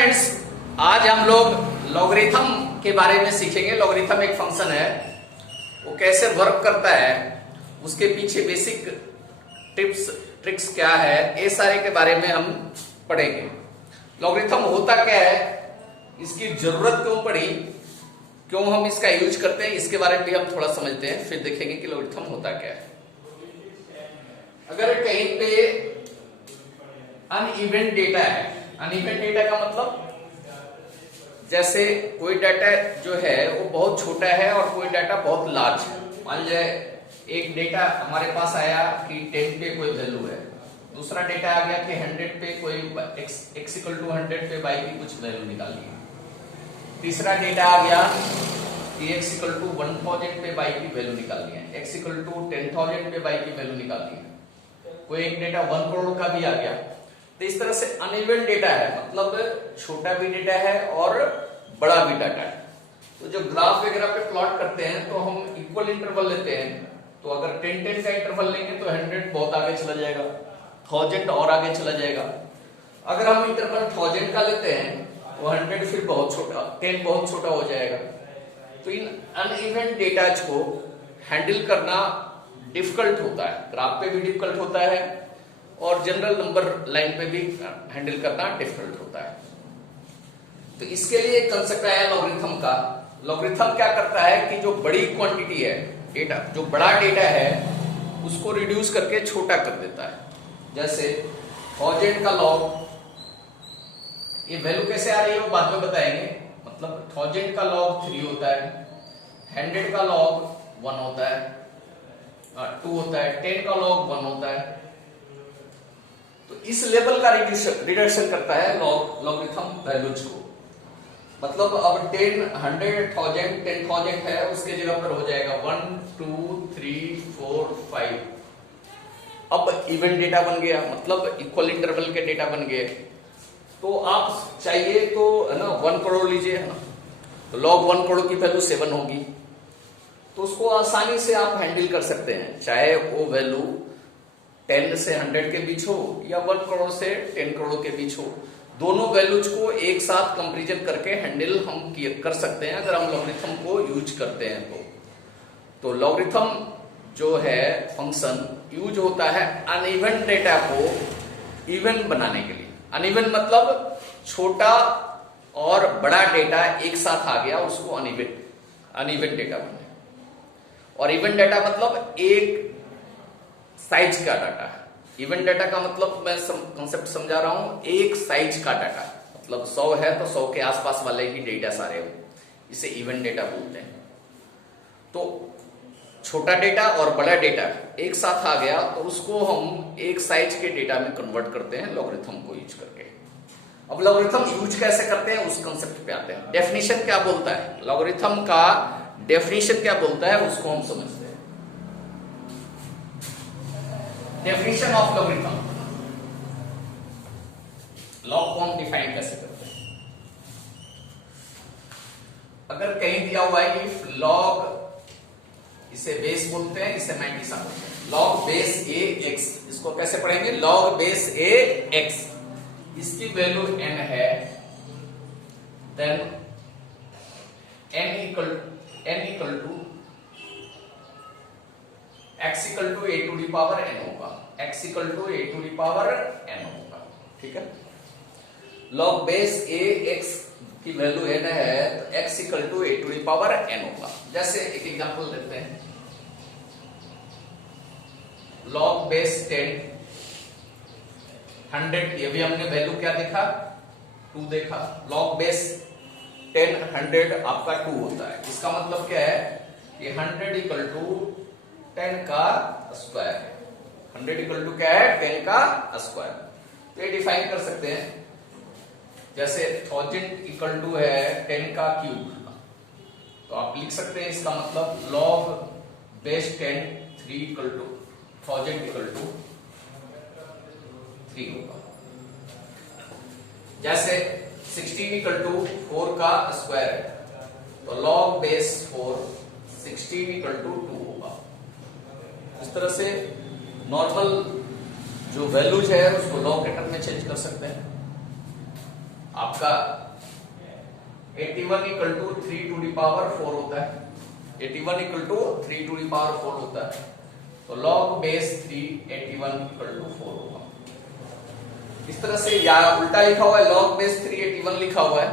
Friends, आज हम लोग लॉगरिथम के बारे में सीखेंगे। लॉगरिथम एक फंक्शन है, वो कैसे वर्क करता है, उसके पीछे बेसिक ट्रिक्स क्या है, ये सारे के बारे में हम पढ़ेंगे। लॉगरिथम होता क्या है, इसकी जरूरत क्यों पड़ी, क्यों हम इसका यूज करते हैं, इसके बारे में भी हम थोड़ा समझते हैं, फिर देखेंगे कि लॉगरिथम होता क्या है। अगर कहीं पे अनइवन डेटा है, अनइवन डेटा का मतलब जैसे कोई डाटा जो है वो बहुत छोटा है और कोई डाटा बहुत लार्ज है। मान लीजिए एक डेटा हमारे पास आया कि 10 पे कोई वैल्यू है, दूसरा डेटा आ गया कि 100 पे कोई x इक्वल टू 100 पे y की कुछ वैल्यू निकालनी है, तीसरा डेटा आ गया कि x इक्वल टू 1000 पे y की वैल्यू निकालनी है, x इक्वल टू 10,000 पे y की वैल्यू निकालनी है, कोई एक डेटा 1 करोड़ का भी आ गया। तो इस तरह से अनइवन डेटा है, मतलब छोटा भी डेटा है और बड़ा भी डाटा है। तो जो ग्राफ वगैरह पे प्लॉट करते हैं तो हम इक्वल इंटरवल लेते हैं। तो अगर 10-10 का इंटरवल लेंगे तो 100 बहुत आगे चला जाएगा, 1000 और आगे चला जाएगा। अगर हम इंटरवल 1000 का लेते हैं तो 100 फिर बहुत छोटा, 10 बहुत छोटा हो जाएगा। तो इन अनइवन डेटा को हैंडल करना डिफिकल्ट होता है, ग्राफ पे भी डिफिकल्ट होता है और जनरल नंबर लाइन पे भी हैंडल करना डिफिकल्ट होता है। तो इसके लिए एक कंसेप्ट आया लॉगरिथम का। लॉगरिथम क्या करता है कि जो बड़ी क्वांटिटी है डेटा, जो बड़ा डेटा है उसको रिड्यूस करके छोटा कर देता है। जैसे 1000 का लॉग, ये वैल्यू कैसे आ रही है वो बाद में बताएंगे। मतलब 1000 का लॉग 3 होता है, 100 का लॉग 1 होता है, 2 होता है, 10 का लॉग 1 होता है। तो इस लेवल का रिडक्शन करता है लॉगरिथम वैल्यूज को। मतलब अब 10, 100, 1000, 10,000 है, उसके जगह पर हो जाएगा 1, 2, 3, 4, 5। अब इवन डेटा बन गया, मतलब इक्वल इंटरवल के डेटा बन गए। तो आप चाहिए तो है ना 1 करोड़ लीजिए, है ना, तो लॉग 1 करोड़ की वैल्यू 7 होगी। तो उसको आसानी से आप हैंडल कर सकते हैं, चाहे वो वैल्यू 10 से 100 के बीच हो या 1 करोड़ से 10 करोड़ के बीच हो। दोनों वैल्यूज को एक साथ कंपैरिजन करके हैंडल हम कर सकते हैं अगर हम लॉगरिथम को यूज करते हैं। तो लॉगरिथम जो है फंक्शन यूज होता है अनइवन डेटा को इवन बनाने के लिए। अनइवन मतलब छोटा और बड़ा डेटा एक साथ आ गया, उसको अनइवन डेटा बने। और इवन डेटा मतलब एक साइज का डाटा है। इवन डाटा का मतलब मैं कंसेप्ट समझा रहा हूं, एक साइज का डाटा, मतलब 100 है तो 100 के आसपास वाले ही डेटा सारे हो, इसे इवन डेटा बोलते हैं। तो छोटा डेटा और बड़ा डेटा एक साथ आ गया तो उसको हम एक साइज के डेटा में कन्वर्ट करते हैं लॉगरिथम को यूज करके। अब लॉगरिथम यूज कैसे करते हैं उस कंसेप्ट पे आते हैं। डेफिनेशन क्या बोलता है, लॉगरिथम का डेफिनेशन क्या बोलता है उसको हम समझते हैं। डेफिनेशन ऑफ लॉगरिथम, लॉग को हम डिफाइन कैसे करते हैं। अगर कहीं दिया हुआ है कि लॉग, इसे बेस बोलते हैं, इसे मैंटिसा बोलते हैं, लॉग बेस ए एक्स, इसको कैसे पढ़ेंगे, लॉग बेस ए एक्स, इसकी वैल्यू n है, then n equal to x equal to a to the power n होगा, x equal to a to the power n होगा। ठीक है, लॉग बेस a x की वैल्यू n है तो x equal to a to the power n होगा। जैसे एक एग्जांपल देते हैं, लॉग बेस 10 100, ये भी हमने वैल्यू क्या देखा, 2 देखा। लॉग बेस 10 100 आपका 2 होता है। इसका मतलब क्या है कि 100 इक्वल टू 10 का स्क्वायर है। 100 इक्वल टू क्या है, 10 का स्क्वायर। तो ये डिफाइन कर सकते हैं, जैसे 1000 इक्वल टू है 10 का क्यूब, तो आप लिख सकते हैं इसका मतलब log base 10 3 equal to 1000 equal to 3 होगा। जैसे 16 इक्वल टू 4 का स्क्वायर है तो लॉग बेस 4 16 इक्वल टू 2 होगा। इस तरह से नॉर्मल जो वैल्यूज है उसको लॉग के टर्म में चेंज कर सकते हैं। आपका 81 equal to 3 to the power 4 होता है। 81 equal to 3 to the power 4 होता है, तो log बेस 3 81 इक्वल टू 4 होगा। इस तरह से, या उल्टा लिखा हुआ है, log बेस 3 81 लिखा हुआ है,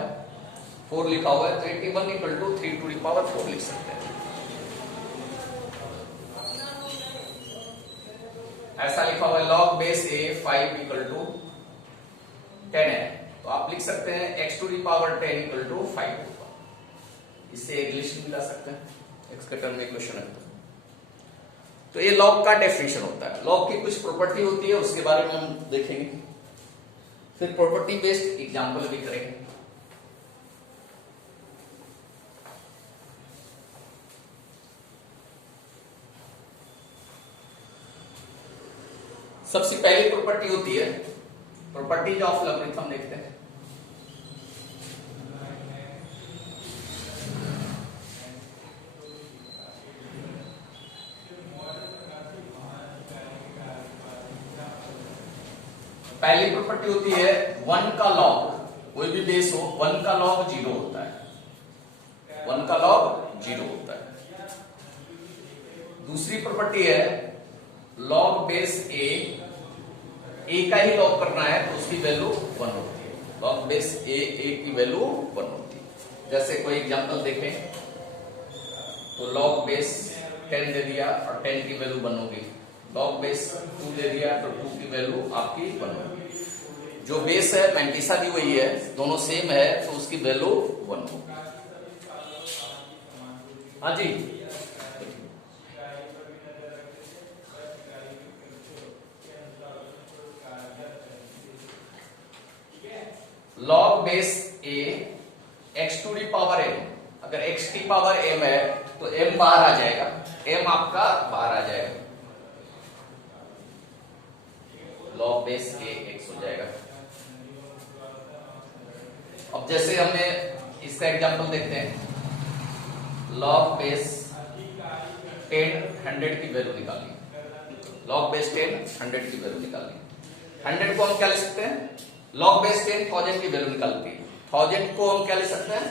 4 लिखा हुआ है, तो 81 equal to 3 to the power 4 लिख सकते हैं। ऐसा लिखा हुआ है log base a 5 equal to 10 है, तो आप लिख सकते हैं x to the power 10 equal to 5 होगा। इससे एक रिलेशन मिला सकते हैं, x के टर्म में इक्वेशन है। तो ये log का डेफिनेशन होता है। log की कुछ प्रॉपर्टी होती है, उसके बारे में हम देखेंगे, फिर प्रॉपर्टी बेस्ड एग्जांपल भी करेंगे। सबसे पहली प्रॉपर्टी होती है प्रॉपर्टीज ऑफ लॉगरिथम, देखते हैं। पहली प्रॉपर्टी होती है 1 का लॉग, कोई भी बेस हो, 1 का लॉग 0 होता है। 1 का लॉग 0 होता है। दूसरी प्रॉपर्टी है लॉग बेस ए का ही लॉग करना है तो उसकी वैल्यू 1 होती है। लॉग बेस ए की वैल्यू 1 होती है। जैसे कोई एग्जांपल देखें तो लॉग बेस 10 दे दिया और 10 की वैल्यू 1 होगी। लॉग बेस 2 दे दिया तो 2 की वैल्यू आपकी 1 होगी। जो बेस है मैंटिसा दी हुई है, दोनों सेम है, तो उसकी वैल्यू 1 होगी। हाँ जी, log base a x to the power m, अगर x की पावर m है तो m बाहर आ जाएगा, m आपका बाहर आ जाएगा, log बेस a x हो जाएगा। अब जैसे हमने इसका एग्जांपल देखते हैं, log बेस 10 100 की वैल्यू निकालनी, log बेस 10 100 की वैल्यू निकालनी। 100 को हम क्या ले सकते हैं, log बेस 10 1000 की वैल्यू निकालती है। 1000 को हम क्या ले सकते हैं,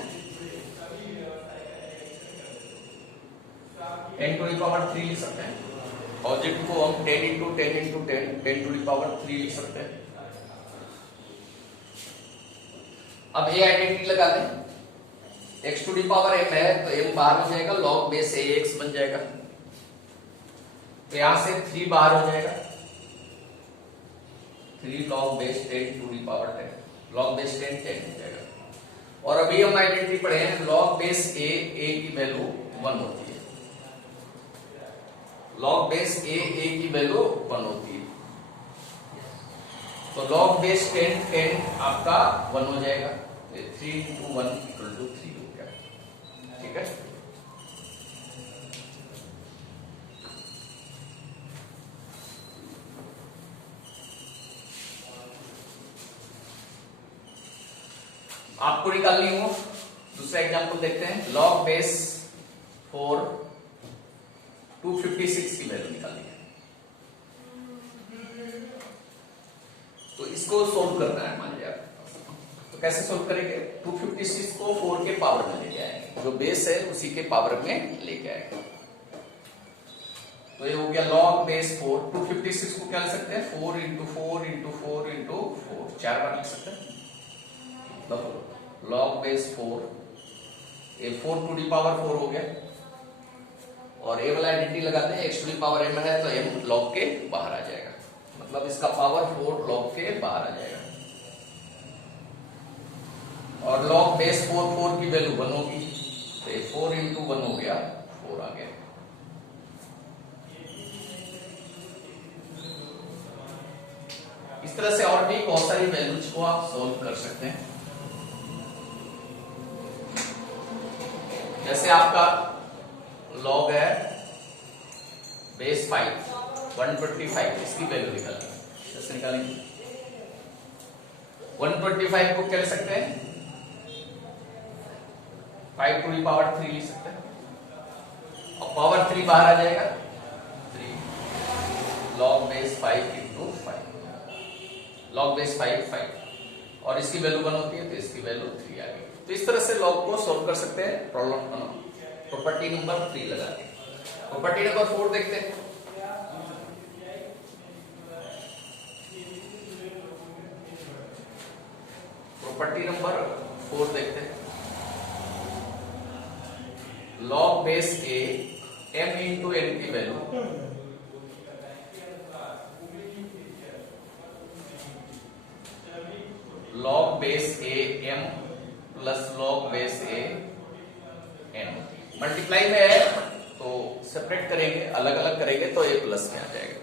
10 टू द पावर 3 लिख सकते हैं। 1000 को हम 10 into 10 into 10 10 to the power 3 लिख सकते हैं। अब ये आइडेंटिटी लगा दें, x to the power m है तो m बाहर हो जाएगा, log बेस ax बन जाएगा, तो यहां से 3 बाहर हो जाएगा, 3 log base 10 to the power 10, log base 10 10 हो जाएगा। और अभी हम आइडेंटिटी पढ़े हैं, log बेस a की वैल्यू 1 होती है, log बेस a की वैल्यू 1 होती है, तो log बेस 10 10 आपका 1 हो जाएगा, 3 into 1 equal to 3 हो गया। ठीक है, आपको निकालनी हो, दूसरा एग्जांपल देखते हैं। log बेस 4 256 की वैल्यू निकालनी है, तो इसको सोल्व करना है। मान लिया, तो कैसे सोल्व करेंगे, 256 को 4 के पावर में लेके आएंगे, जो बेस है उसी के पावर में लेके आएंगे। तो ये हो गया log बेस 4, 256 को क्या लिख सकते हैं, 4 इंटू 4 इंटू 4 इंटू 4, 4 बार लिख सकते हैं। log बेस 4, ये 4 टू दी पावर 4 हो गया, और ए वाला आइडेंटिटी लगाते हैं, x to the power m है तो m log के बाहर आ जाएगा, मतलब इसका पावर 4 log के बाहर आ जाएगा। और log बेस 4 4 की वैल्यू 1 होगी, तो ये 4 इंटू 1 हो गया, 4 आ गया। इस तरह से और भी बहुत सारी वैल्यूज को आप सोल्व कर सकते हैं। जैसे आपका log है बेस 5 125, इसकी वैल्यू निकालेंगे, कैसे निकालेंगे, 125 को क्या लिख सकते हैं, 5 टू दी पावर 3 लिख सकते हैं, और पावर 3 बाहर आ जाएगा, 3 log base 5 into 5, log base 5 5, और इसकी वैल्यू 1 होती है तो इसकी वैल्यू 3 आ गई। तो इस तरह से लॉग को सॉल्व कर सकते हैं प्रॉब्लम प्रॉपर्टी नंबर 3 लगा के। प्रॉपर्टी नंबर 4 देखते हैं। प्रॉपर्टी नंबर 4 देखते हैं। Log base A m into n की value log base A m plus log base A n multiply में है तो सेपरेट करेंगे, अलग अलग करेंगे तो a प्लस में आ जाएगा।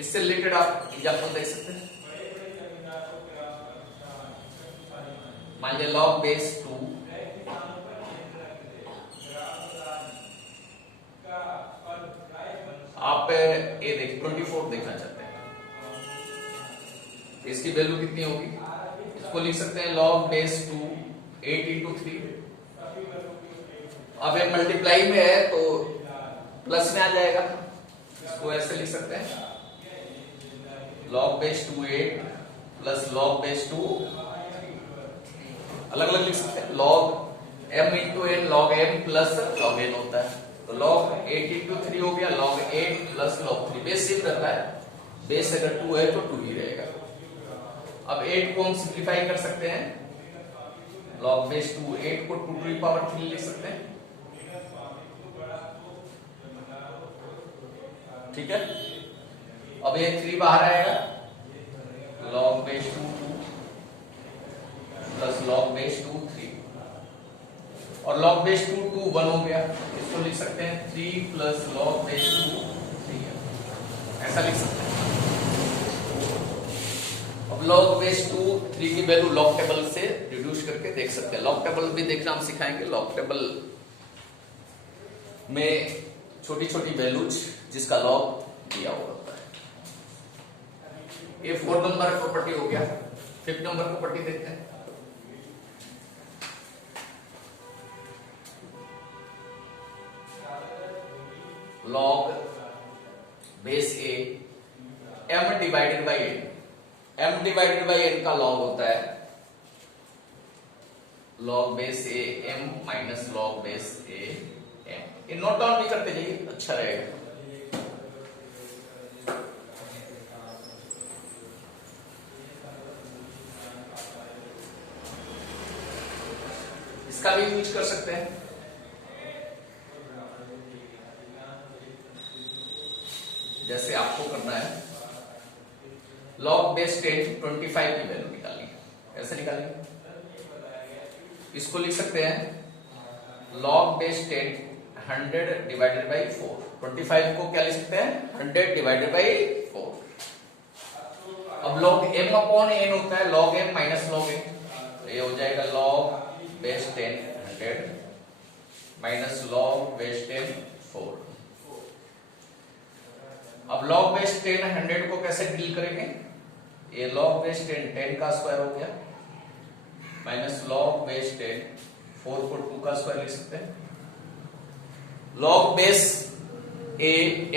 इससे रिलेटेड आप एग्जाम्पल देख सकते हैं। मान लीजिए लॉग बेस 2 आप ये देख 24 देखना चाहते हैं, इसकी वैल्यू कितनी होगी? इसको लिख सकते हैं लॉग बेस 2 8 इंटू 3। अब ये मल्टीप्लाई में है तो प्लस में आ जाएगा, इसको ऐसे लिख सकते हैं log base 2 8 plus log base 2 अलग अलग लिख सकते हैं। Log m into n log m plus log n होता है, तो लॉग 8 इंटू 3 हो गया log 8 plus log 3। Base same रहता है, बेस अगर 2 है तो 2 ही रहेगा। अब 8 को हम सिंप्लीफाई कर सकते हैं, लॉग बेस 2 8 को 2 टू द पावर 3 लिख सकते हैं, ठीक है। अब ये 3 बाहर आएगा, log base 2 2 plus log base 2 3 और लॉग बेस 2 2 1 हो गया, इसको लिख सकते हैं 3 प्लस लॉग बेस 2 3, ऐसा लिख सकते हैं। अब लॉग बेस 2 3 की वैल्यू लॉग टेबल से रिड्यूस करके देख सकते हैं। लॉग टेबल भी देखना हम सिखाएंगे। लॉग टेबल में छोटी छोटी वैल्यूज जिसका लॉग दिया हुआ होता है। ये 4 नंबर प्रॉपर्टी हो गया। 5th नंबर प्रॉपर्टी देखते हैं। Log base A m divided by n, m divided by n का लॉग होता है log base A m minus log base A m। ये नोट डाउन भी करते जाइए, अच्छा रहेगा। इसका भी यूज कर सकते हैं। जैसे आपको करना है लॉग बेस 10 25 की वैल्यू निकालनी है, ऐसे निकालेंगे। इसको लिख सकते हैं लॉग बेस 10 100 डिवाइडेड बाई 4। 25 को क्या लिख सकते हैं 100 डिवाइडेड बाई 4। अब लॉग m अपॉन n होता है log m minus log n, तो ये हो जाएगा log base 10 100 minus log base 10 4। अब लॉग बेस 10 100 को कैसे डील करेंगे? ये लॉग बेस 10 10 का स्क्वायर हो गया माइनस लॉग बेस 10 4 को 2 का स्क्वायर लिख सकते हैं। Log base A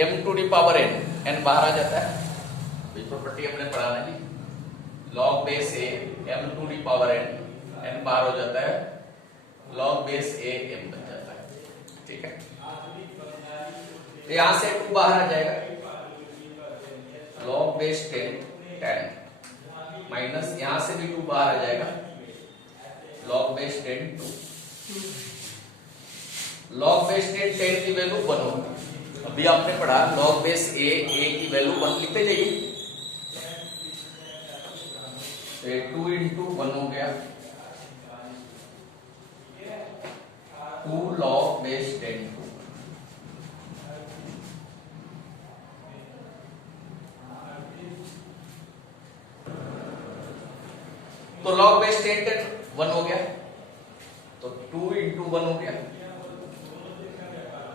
m to the power n बाहर आ जाता है, प्रॉपर्टी हमने पढ़ा ना जी। Log base A m to the power n बाहर हो जाता है, लॉग बेस ए m बन जाता है, ठीक है। तो यहां से 2 बाहर आ जाएगा, लॉग बेस 10 10 माइनस यहां से भी 2 बाहर आ जाएगा, लॉग बेस 10 2। लॉग बेस 10 10 की वैल्यू 1 होगी। अभी आपने पढ़ा लॉग बेस ए की वैल्यू 1 लिखते जाइए, 2 इंटू 1 हो गया 2 लॉग बेस 10 2। तो लॉग बेस 10 10 1 हो गया, तो 2 इंटू 1 हो गया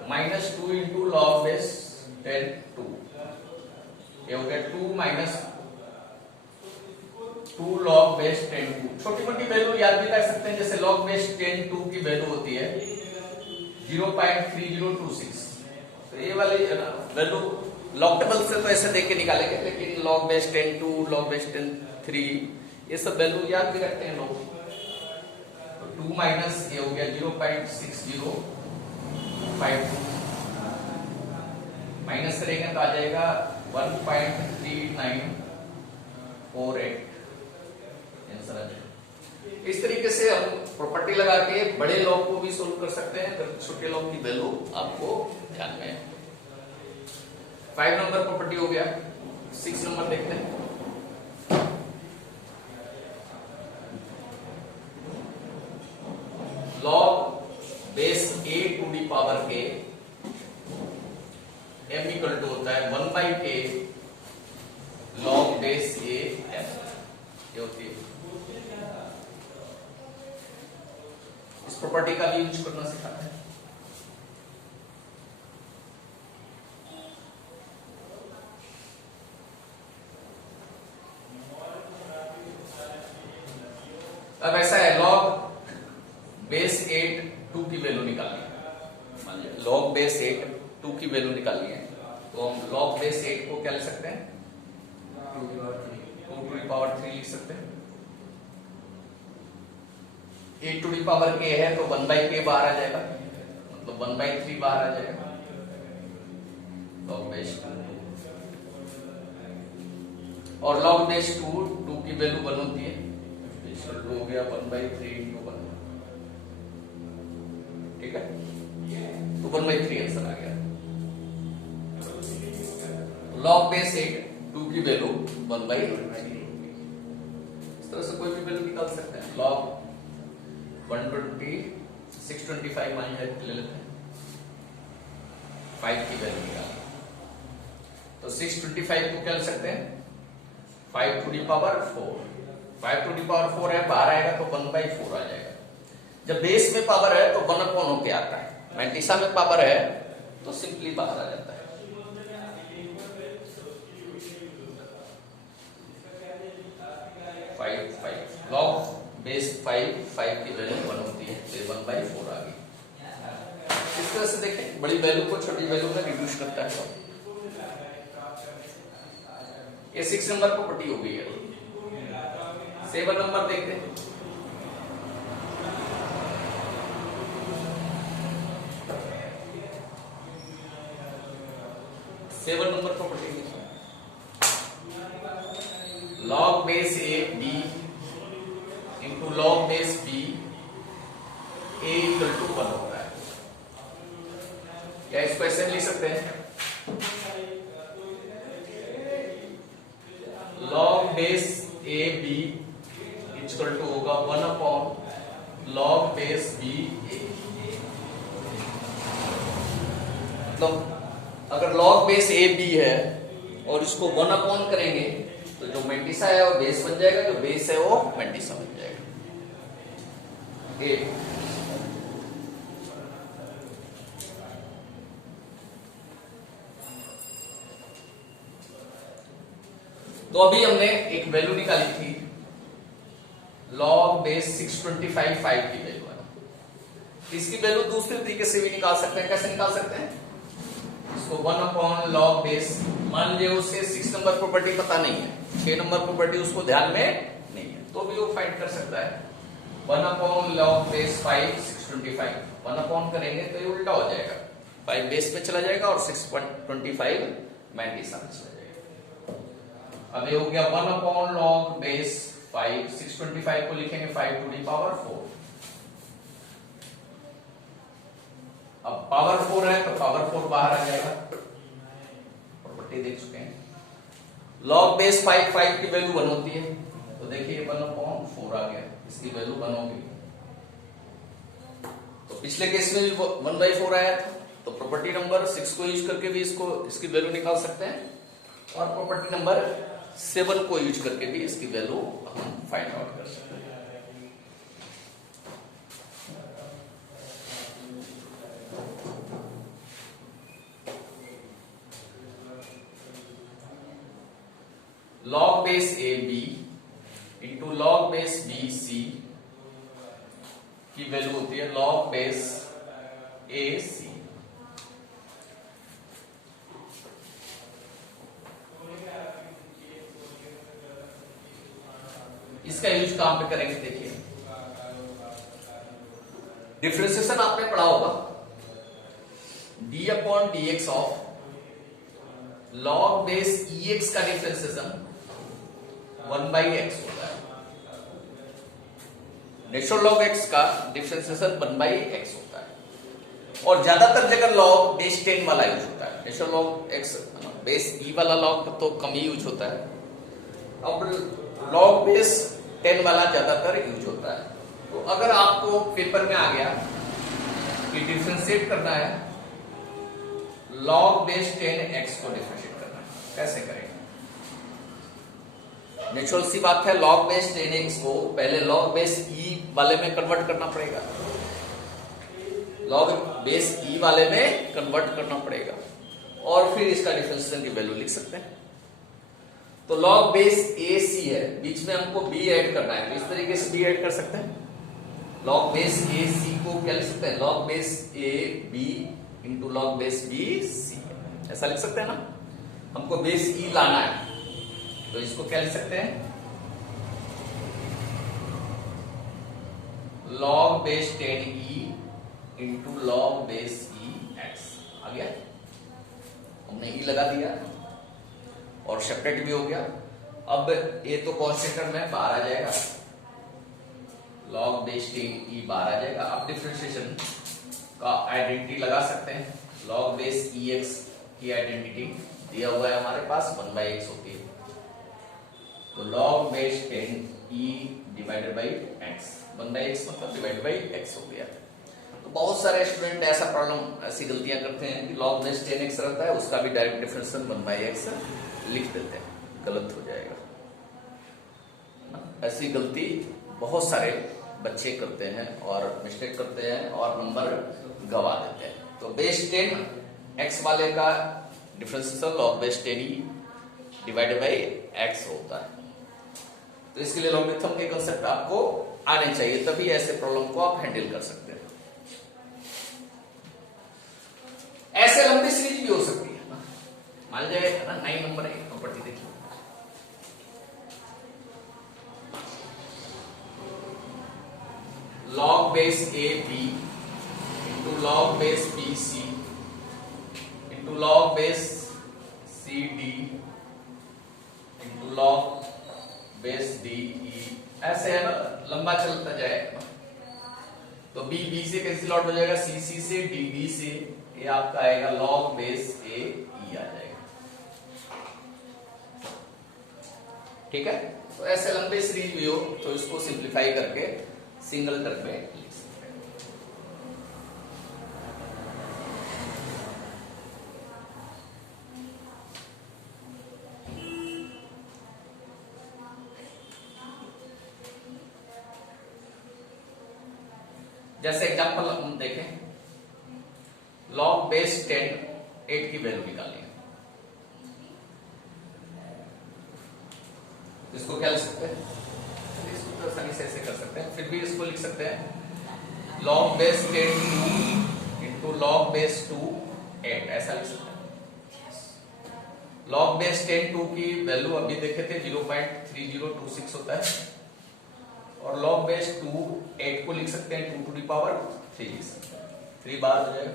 माइनस 2 इंटू लॉग बेस 10 2। ये हो गया 2 माइनस 2 लॉग बेस 10 2। छोटी मोटी वैल्यू याद भी कर सकते हैं, जैसे लॉग बेस 10 2 की वैल्यू होती है 0.3026। तो ये वाली वैल्यू लॉग टेबल से तो ऐसे देख के निकालेंगे, लेकिन लॉग बेस 10 2 लॉग बेस 10 3, ये सब वैल्यू याद भी रखते हैं लोग। तो 2 माइनस ये हो गया 0.6052, माइनस करेंगे तो आ जाएगा 1.3948 आंसर आ जाएगा। इस तरीके से हम प्रॉपर्टी लगा के बड़े लॉग को भी सोल्व कर सकते हैं, तो छोटे लॉग की वैल्यू आपको ध्यान में है। 5 नंबर प्रॉपर्टी हो गया। 6 नंबर देखते हैं। log base a to the power k m equal to होता है 1/k log base a m, ये होती है। इस प्रॉपर्टी का भी यूज करना सिखाते हैं। अब ऐसा है, log बेस 8 2 की वैल्यू निकालनी है। मान लीजिए log बेस 8 2 की वैल्यू निकालनी है, तो हम log बेस 8 को क्या लिख सकते हैं? 2 टू दी पावर 3 लिख सकते हैं। 8 टू दी पावर k है तो 1/k बाहर आ जाएगा, मतलब 1/3 बाहर आ जाएगा। log बेस 2 और log बेस 2 की वैल्यू 1 होती है, तो हो गया 1/3 into 1, ठीक है। तो 1/3 आंसर आ गया। log बेस 8 2 की वैल्यू 1/3। इस तरह से कोई भी वैल्यू निकाल सकते हैं। log 120 625 मान ले लेते हैं, 5 की वैल्यू निकाल, तो 625 को क्या लिख सकते हैं? 5 to the power 4, 5 to the power 4 है, बाहर आएगा तो 1/4 आ जाएगा। जब बेस में पावर है तो 1/4 होके आता है, मैंटिसा में पावर है तो सिंपली बाहर आ जाता है। log बेस 5 की वैल्यू 1 होती है, तो 1/4 आ गई। इस तरह से देखें, बड़ी वैल्यू को छोटी वैल्यू में रिड्यूस करता है। ये 6 नंबर प्रॉपर्टी हो गई है। 7 नंबर देखते हैं। Seven number property log base a b into log base b a equal to 1 होता है। क्या इसको ऐसे लिख सकते हैं? log base a b equal to होगा 1/log बेस b a। मतलब अगर log बेस a b है और इसको 1/, करेंगे तो जो मैंटिसा है वो बेस बन जाएगा, जो बेस है वो मैंटिसा बन जाएगा। तो अभी हमने एक वैल्यू निकाली थी, log बेस 625 5 की वैल्यू है। इसकी वैल्यू दूसरे तरीके से भी निकाल सकते हैं। कैसे निकाल सकते हैं? इसको 1/log बेस, मान लीजिए उसे 6 नंबर प्रॉपर्टी पता नहीं है, 6 नंबर प्रॉपर्टी उसको ध्यान में नहीं है, तो भी वो फाइंड कर सकता है। 1/log बेस 5 625, 1/, करेंगे तो ये उल्टा हो जाएगा, 5 बेस में चला जाएगा और 625 मैंटिसा में चला जाएगा। अब ये हो गया 1/log बेस 5, 625 को लिखेंगे 5 टू दी पावर 4। अब पावर 4 है तो पावर 4 बाहर आ जाएगा, प्रॉपर्टी देख चुके हैं। log बेस 5 की वैल्यू 1 होती है, तो देखिए 1/4 आ गया, इसकी वैल्यू 1 होगी। तो पिछले केस में भी 1/4 आया था, तो प्रॉपर्टी नंबर 6 को यूज करके भी इसकी वैल्यू निकाल सकते हैं, और प्रॉपर्टी नंबर 7 को यूज करके भी इसकी वैल्यू हम फाइंड आउट कर सकते हैं। log base a b into log base b c की वैल्यू होती है log बेस a c। कहां पे करेंगे देखिए, डिफरेंशिएशन आपने पढ़ा होगा d/dx of log base ex का डिफरेंशिएशन 1/x होता है, नेचुरल लॉग x का डिफरेंशिएशन 1/x होता है, और ज्यादातर जगह लॉग बेस 10 वाला यूज होता है। Natural log x base e वाला लॉग तो कम ही यूज होता है, अब लॉग बेस 10 वाला ज्यादातर यूज होता है। तो अगर आपको पेपर में आ गया कि डिफरेंशिएट करना है log बेस 10x को डिफरेंशिएट करना है, कैसे करेंगे? नेचुरल सी बात है, log बेस 10x को पहले log बेस e वाले में कन्वर्ट करना पड़ेगा, log बेस e वाले में कन्वर्ट करना पड़ेगा, और फिर इसका डिफरेंशिएशन की वैल्यू लिख सकते हैं। तो log बेस ac है, बीच में हमको b ऐड करना है, तो इस तरीके से b ऐड कर सकते हैं। log बेस ac को क्या लिख सकते हैं, log base a b into log base b c, ऐसा लिख सकते हैं ना। हमको बेस e लाना है, तो इसको क्या लिख सकते हैं, log base 10e into log base e x आ गया, हमने e लगा दिया और सेपरेट भी हो गया। अब ये तो कॉन्स्टेंट में बाहर आ जाएगा, log बेस 10e बाहर आ जाएगा। अब डिफरेंशिएशन का आइडेंटिटी लगा सकते हैं, log बेस ex की आइडेंटिटी दिया हुआ है हमारे पास 1/x होती है, तो log base 10e divided by x, 1/x मतलब डिवाइडेड बाई x हो गया। तो बहुत सारे स्टूडेंट ऐसा प्रॉब्लम, ऐसी गलतियां करते हैं कि log बेस 10x रहता है, उसका भी डायरेक्ट डिफरेंशिएशन 1/x लिख देते हैं, गलत हो जाएगा। ऐसी गलती बहुत सारे बच्चे करते हैं और मिस्टेक करते हैं और नंबर गवा देते हैं। तो बेस 10x वाले का differentiation log base 10e divided by x होता है। तो इसके लिए लॉगरिथम के कांसेप्ट आपको आने चाहिए, तभी ऐसे प्रॉब्लम को आप हैंडल कर सकते हैं। ऐसे लंबी सीरीज भी हो सकती है ना, मान लीजिए है ना 9 नंबर है, प्रॉपर्टी देखिए, log base a b into log base b c into log base c d into log base D E, ऐसे है ना, लंबा चलता जाएगा। तो बी बी से कैंसिल आउट हो जाएगा, सी सी से, डी डी से, ये आपका आएगा log बेस ए ई आ जाएगा। ठीक है, तो ऐसे लंबे सीरीज भी हो तो इसको सिंप्लीफाई करके सिंगल टर्म में लिख सकते हैं। जैसे एग्जांपल हम देखें, log बेस 10 8 की वैल्यू निकाली है, इसको क्या लिख सकते हैं, इसको तो आसानी से ऐसे कर सकते हैं, फिर भी इसको लिख सकते हैं log base 10 2 into log base 2 8, ऐसा लिख सकते हैं। log बेस 10 2 की वैल्यू अभी देखे थे 0.3026 होता है, और log बेस 2 8 को लिख सकते हैं 2 टू दी पावर 3 लिख सकते हैं, 3 बार हो जाएगा,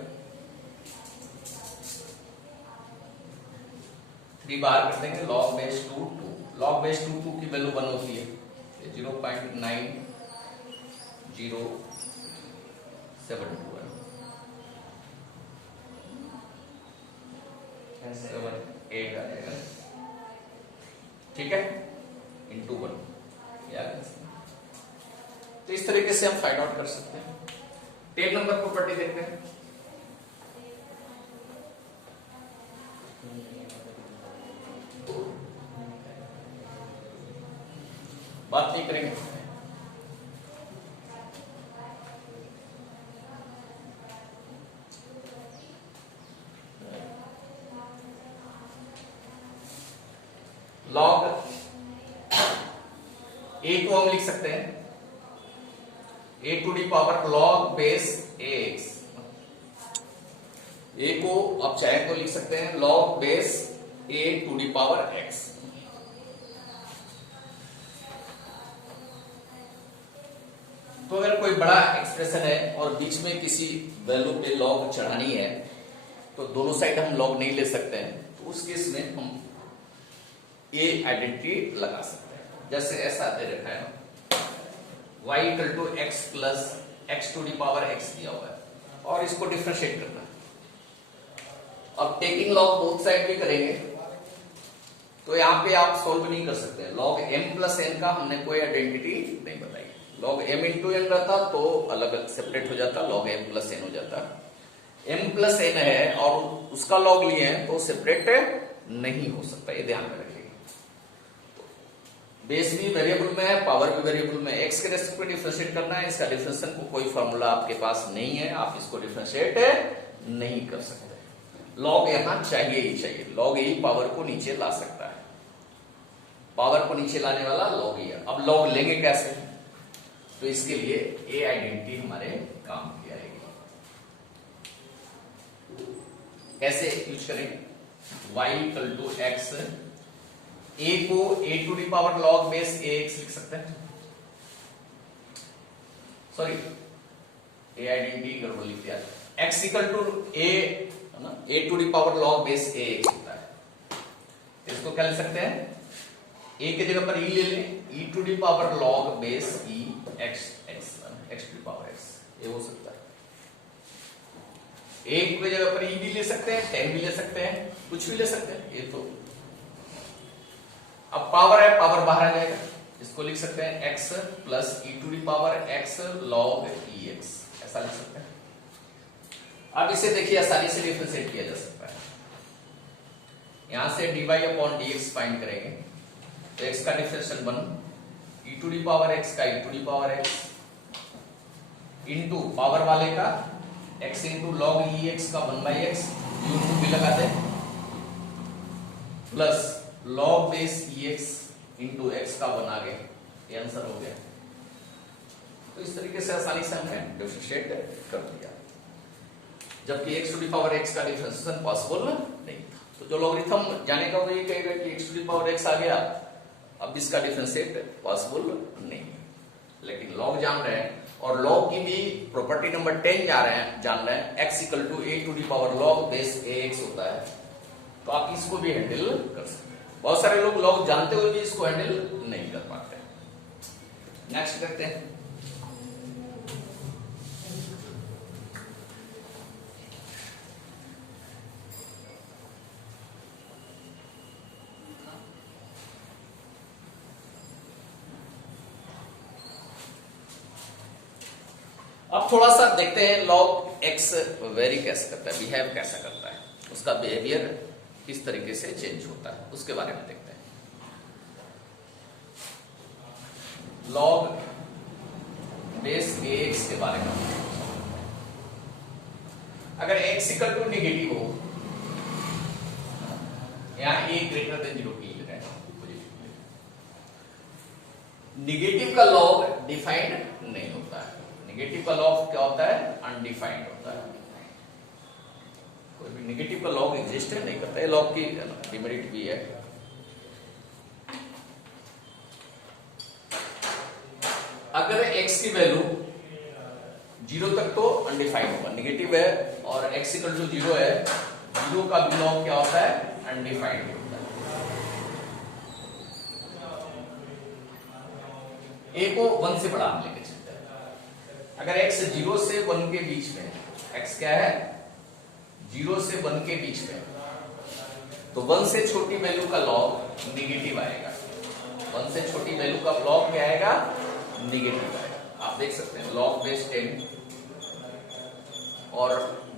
3 बार कर देंगे log बेस 2 2, log बेस 2 2 की वैल्यू 1 होती है, 0.9072 है, 78 आ जाएगा, ठीक है, इंटू 1 याद। तो इस तरीके से हम फाइंड आउट कर सकते हैं। 10 नंबर प्रॉपर्टी देखते हैं, बात नहीं करेंगे, log a को हम लिख सकते हैं a to the power log base ax, a को आप चाहे तो लिख सकते हैं log base a to the power x, बड़ा एक्सप्रेशन है और बीच में किसी वैल्यू पे लॉग चढ़ानी है, तो दोनों साइड हम लॉग नहीं ले सकते हैं, तो उस केस में हम ये आइडेंटिटी लगा सकते हैं। जैसे ऐसा दे रखा है y equal to x plus x to the power x दिया हुआ है और इसको डिफरेंशिएट करना है। अब टेकिंग लॉग बोथ साइड भी करेंगे, तो यहां पे आप सॉल्व नहीं कर सकते। लॉग m प्लस n का हमने कोई आइडेंटिटी नहीं बताई। लॉग m इंटू n रहता तो अलग सेपरेट हो जाता, लॉग m प्लस n हो जाता। m प्लस n है और उसका लॉग लिए हैं तो सेपरेट नहीं हो सकता, ये ध्यान में रखिए। बेस भी वेरिएबल में है, पावर भी वेरिएबल में। x के रेस्पेक्ट में डिफरेंशिएट करना है, इसका डिफरेंशिएशन को कोई फॉर्मूला आपके पास नहीं है, आप इसको डिफरेंशिएट नहीं कर सकते। लॉग यहां चाहिए ही चाहिए, लॉग ही पावर को नीचे ला सकता है, पावर को नीचे लाने वाला लॉग ही है। अब लॉग लेंगे कैसे, तो इसके लिए ए आइडेंटिटी हमारे काम की आएगी। कैसे यूज करें, y equal to x, a को a to the power log base ax लिख सकते हैं। सॉरी, a आइडेंटिटी गड़बड़ लिख दिया। x इक्वल टू a है ना, a to the power log base ax होता है। इसको क्या लिख सकते हैं, a की जगह पर e ले लें, e to the power log base e x x x to the power x, ये हो सकता है। a की जगह पर e भी ले सकते हैं, 10 भी ले सकते हैं, कुछ भी ले सकते हैं। ये तो अब पावर है, पावर बाहर आ जाएगा, इसको लिख सकते हैं x plus e to the power x log ex, ऐसा लिख सकते हैं। अब इसे देखिए आसानी से डिफरेंशिएट किया जा सकता है। यहां से dy अपॉन dx फाइंड करेंगे, तो x का differential 1, e to the power x का e to the power x into power वाले का x इंटू लॉग ex का 1/x, u भी लगा दें, plus log base ex into x का 1 आ गया, ये आंसर हो गया। तो इस तरीके से आसानी से हमने डिफरेंशिएट कर दिया, जबकि x to the power x का डिफरेंशिएशन पॉसिबल नहीं था। तो जो लॉगरिथम जाने का वो ये कहेगा कि x to the power x आ गया, अब इसका डिफरेंशिएट पॉसिबल नहीं है। लेकिन लॉग जान रहे हैं और लॉग की भी प्रॉपर्टी नंबर 10 जान रहे हैं, x equal to a to the power log base ax होता है, तो आप इसको भी हैंडल कर सकते हैं। बहुत सारे लोग लॉग जानते हुए भी इसको हैंडल नहीं कर पाते। नेक्स्ट करते हैं, अब थोड़ा सा देखते हैं लॉग x वेरी कैसे करता है, बिहेव कैसा करता है, उसका बिहेवियर किस तरीके से चेंज होता है, उसके बारे में देखते हैं। लॉग बेस ax के बारे में, अगर x इक्वल टू नेगेटिव हो, यहां a ग्रेटर देन 0 की है, नेगेटिव का लॉग डिफाइंड नहीं होता है। नेगेटिव का लॉग क्या होता है, अनडिफाइंड होता है। कोई भी नेगेटिव का लॉग एग्जिस्ट नहीं करता है, लॉग की डिमेरिट भी है। अगर x की वैल्यू 0 तक तो अनडिफाइंड होगा, नेगेटिव है और x इक्वल टू 0 है, 0 का भी लॉग क्या होता है, अनडिफाइंड होता है। a को 1 से बड़ा हम लेके चलते हैं। अगर x 0 से 1 के बीच में, x क्या है, 0 से 1 के बीच में, तो 1 से छोटी वैल्यू का लॉग नेगेटिव आएगा। 1 से छोटी वैल्यू का लॉग क्या आएगा, नेगेटिव आएगा। आप देख सकते हैं लॉग बेस 10 और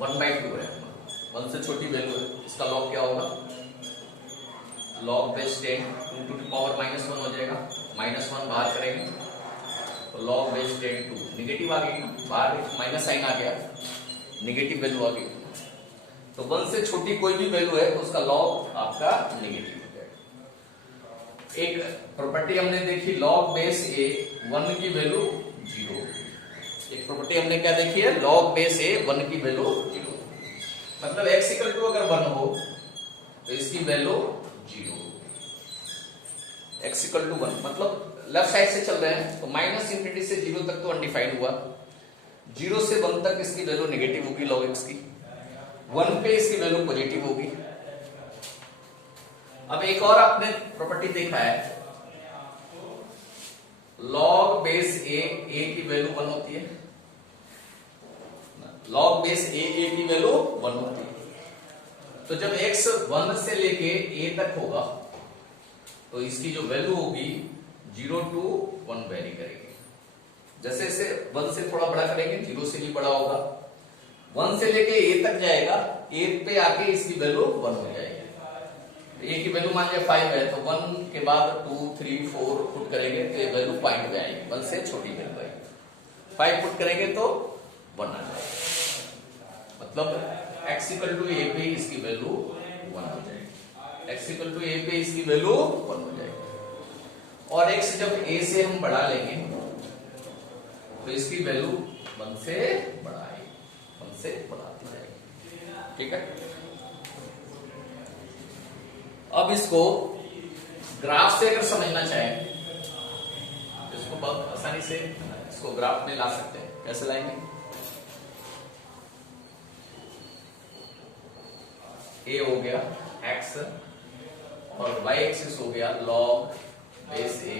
1/2 है, 1 से छोटी वैल्यू है, इसका लॉग क्या होगा, log base 10 2 to the power -1 हो जाएगा, -1 बाहर करेंगे तो लॉग बेस 10 2 नेगेटिव आ गई, बाहर माइनस साइन आ गया, नेगेटिव वैल्यू आ गई। तो 1 से छोटी कोई भी वैल्यू है तो उसका लॉग आपका नेगेटिव हो जाएगा। एक प्रॉपर्टी हमने देखी लॉग बेस a 1 की वैल्यू 0, एक प्रॉपर्टी हमने क्या देखी है, लॉग बेस a 1 की वैल्यू 0, मतलब x इक्वल टू अगर 1 हो तो इसकी वैल्यू 0, x इक्वल टू 1, मतलब लेफ्ट साइड से चल रहे हैं तो माइनस इंफिनिटी से 0 तक तो अनडिफाइंड हुआ, 0 से 1 तक इसकी वैल्यू नेगेटिव होगी log x की, 1 पे इसकी वैल्यू पॉजिटिव होगी। अब एक और आपने प्रॉपर्टी देखा है, log बेस a की वैल्यू 1 होती है, log बेस a की वैल्यू 1 होती है। तो जब x 1 से लेके a तक होगा तो इसकी जो वैल्यू होगी 0 to 1 वेरी करेगी। जैसे जैसे 1 से थोड़ा बड़ा करेंगे 0 से भी बड़ा होगा, 1 से लेके a तक जाएगा, a पे आके इसकी वैल्यू 1 हो जाएगी। a की वैल्यू मान लिया 5 है तो 1 के बाद 2 3 4 पुट करेंगे तो ये वैल्यू पॉइंट में आएगी, 1 से छोटी वैल्यू आएगी। 5 पुट करेंगे तो 1 आ जाएगा। मतलब x इक्वल टू a पे इसकी वैल्यू 1 हो जाएगी, x इक्वल टू a पे इसकी वैल्यू 1 हो जाएगी। और x जब a से हम बढ़ा लेंगे तो इसकी वैल्यू 1 से बढ़ा आएगी, 1 से बढ़ाती जाएगी। ठीक है, अब इसको ग्राफ से अगर समझना चाहें तो इसको बहुत आसानी से इसको ग्राफ में ला सकते हैं। कैसे लाएंगे? a हो गया x और y एक्सिस हो गया log base a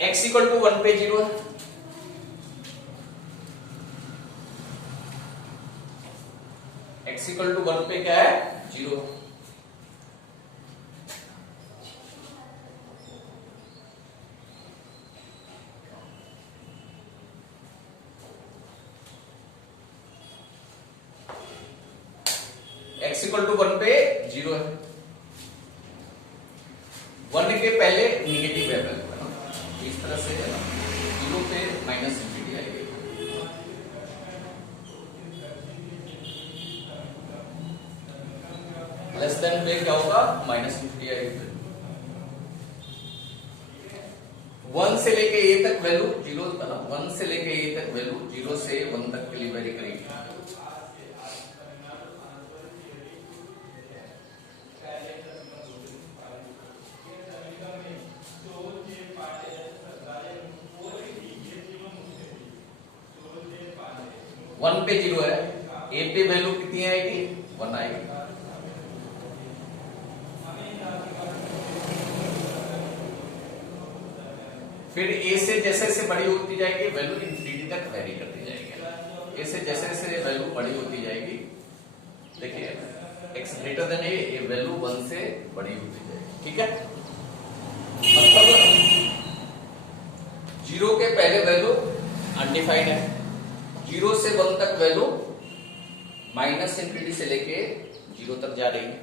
x equal to 1 पे 0 है, x इक्वल टू 1 पे क्या है 0। x इक्वल टू 1 पे 0 है, 1 के पहले निगेटिव है वैल्यू है ना, इस तरह से है ना, 0 पे माइनस इंफिनिटी आएगी। लेस देन पे क्या होगा माइनस इंफिनिटी आएगी। 1 से लेके a तक वैल्यू 0 था ना, 1 से लेके a तक वैल्यू 0 से 1 तक के लिए वेरी करेगी। वन पे 0 है, a पे वैल्यू कितनी आएगी 1 आएगी। फिर a से जैसे जैसे बड़ी होती जाएगी वैल्यू इंफिनिटी तक वेरी करती जाएगी। a से जैसे जैसे वैल्यू बड़ी होती जाएगी, देखिए x ग्रेटर देन a, ये वैल्यू 1 से बड़ी होती जाएगी। ठीक है, मतलब 0 के पहले वैल्यू अनडिफाइंड है, 0 से 1 तक वैल्यू माइनस इंफिनिटी से लेके 0 तक जा रही है।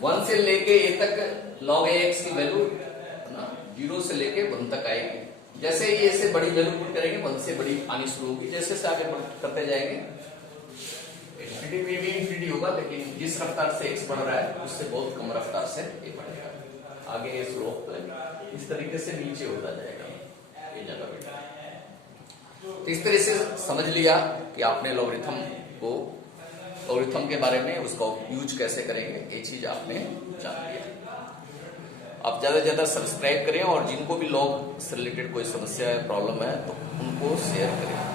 1 से लेके a तक log ax की वैल्यू ना 0 से लेके 1 तक आएगी। जैसे ही a से बड़ी वैल्यू पुट करेंगे 1 से बड़ी आनी शुरू होगी, जैसे से आगे करते जाएंगे इंफिनिटी में भी इंफिनिटी होगा, लेकिन जिस रफ्तार से x बढ़ रहा है उससे बहुत कम रफ्तार से a बढ़ेगा। आगे ये स्लोप इस तरीके से नीचे होता जाएगा, ये ज्यादा बेटर है। तो इस तरह से समझ लिया कि आपने लॉगरिथम के बारे में उसका यूज कैसे करेंगे, ये चीज आपने जान लिया। आप ज्यादा से ज्यादा सब्सक्राइब करें और जिनको भी लॉग से रिलेटेड कोई समस्या है, प्रॉब्लम है तो उनको शेयर करें।